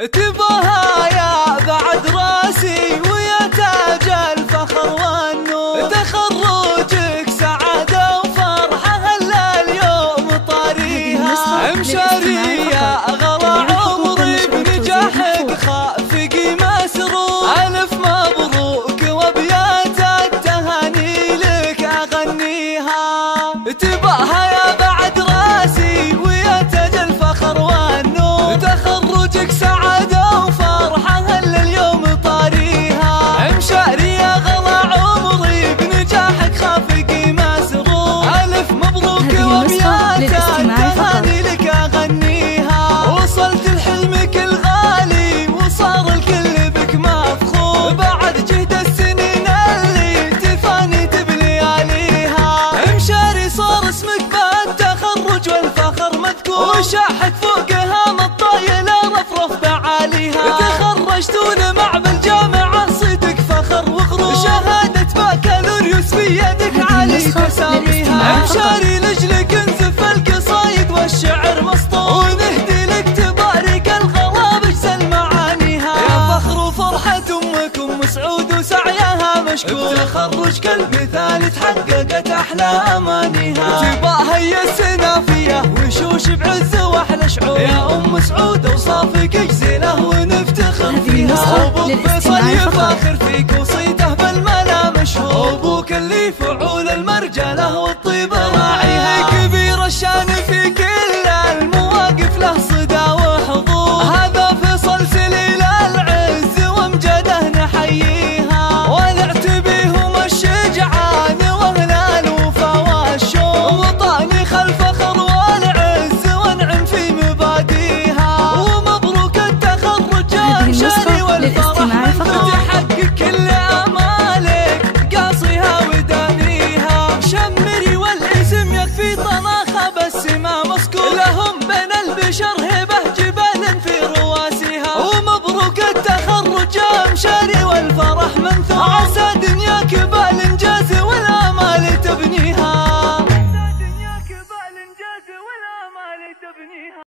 تباها يا بعد راسي ويا تاج الفخر والنور، تخرجك سعادة وفرحة هلا اليوم طاريها، امشاري يا غلا عمري بنجاحك خافقي مسرور، ألف مبروك وابيات التهاني لك أغنيها. تباها يا بعد راسي ويا تاج الفخر والنور، تخرجك سعادة وفرحة هلا اليوم طاريها، امشاري يا غلا عمري بنجاحك خافقي مسرور، ألف مبروك وابيات التهاني لك أغنيها. وصلت لحلمك الغالي وصار الكل بك مفخور، بعد جهد السنين اللي تفاني بلياليها، امشاري صار اسمك بالتخرج والفخر مذكور، وشاحك فوق هام الطايلة رفرف بعاليها، تخرجتون مع بالجامعة صيدك فخر وغرور، شهادة بكالوريوس في يدك عالي تساميها، امشاري لجلك انزف القصايد والشعر مسطور، ونهدي لك تبارك الغلا بجزل معانيها، يا فخر وفرحة امك ام سعود وسعيها مشكور، بتخرج كالمثال تحققت احلى امانيها، تباها هي السنافية وشوش بعز واحلى شعور، يا ام سعود اوصافك جزيلة ونفتخر فيها، وابو فيصل يفاخر فيك